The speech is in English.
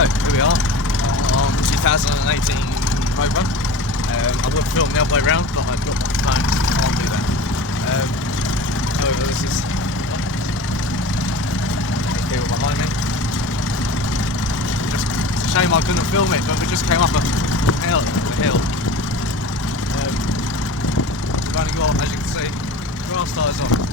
So, here we are on 2018 Road Run. I would film the other way around, but I've got my phone, so I can't do that. However, this is people behind me. It's a shame I couldn't film it, but we just came up a hill. We've only got, as you can see, grass tyres on.